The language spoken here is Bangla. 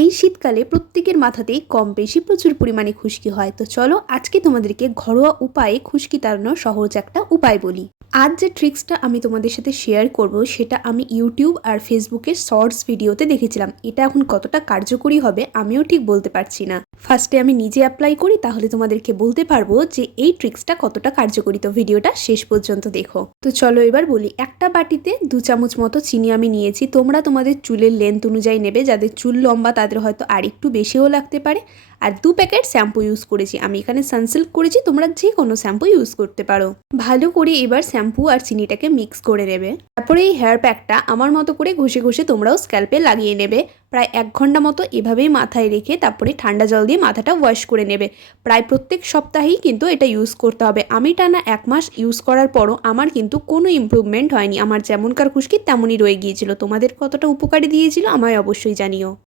এই শীতকালে প্রত্যেকের মাথাতেই কম বেশি প্রচুর পরিমাণে খুশকি হয়। তো চলো আজকে তোমাদেরকে ঘরোয়া উপায়ে খুশকি তাড়ানোর সহজ একটা উপায় বলি। আজ যে ট্রিক্সটা আমি তোমাদের সাথে শেয়ার করব সেটা আমি ইউটিউব আর ফেসবুকের শর্টস ভিডিওতে দেখেছিলাম। এটা এখন কতটা কার্যকরী হবে আমিও ঠিক বলতে পারছি না। ফার্স্টে আমি নিজে অ্যাপ্লাই করি, তাহলে তোমাদেরকে বলতে পারবো যে এই ট্রিক্সটা কতটা কার্যকরী। তো ভিডিওটা শেষ পর্যন্ত দেখো। তো চলো এবার বলি। একটা বাটিতে 2 চামচ মতো চিনি আমি নিয়েছি। তোমরা তোমাদের চুলের লেন্থ অনুযায়ী নেবে। যাদের চুল লম্বা তাদের হয়তো আর একটু বেশিও লাগতে পারে। আর 2 প্যাকেট শ্যাম্পু ইউজ করেছি আমি এখানে, সানসিল্ক করেছি, তোমরা যে কোনো শ্যাম্পু ইউজ করতে পারো। ভালো করে এবার শ্যাম্পু আর চিনিটাকে মিক্স করে নেবে। তারপরে এই হেয়ার প্যাকটা আমার মতো করে ঘষে ঘষে তোমরাও স্ক্যাল্পে লাগিয়ে নেবে। প্রায় 1 ঘন্টা মতো এভাবেই মাথায় রেখে তারপরে ঠান্ডা জল দিয়ে মাথাটা ওয়াশ করে নেবে। প্রায় প্রত্যেক সপ্তাহেই কিন্তু এটা ইউজ করতে হবে। আমি টানা 1 মাস ইউজ করার পরও আমার কিন্তু কোনো ইমপ্রুভমেন্ট হয়নি। আমার যেমনকার খুশকি তেমনই রয়ে গিয়েছিল। তোমাদের কতটা উপকারী দিয়েছিল আমায় অবশ্যই জানিও।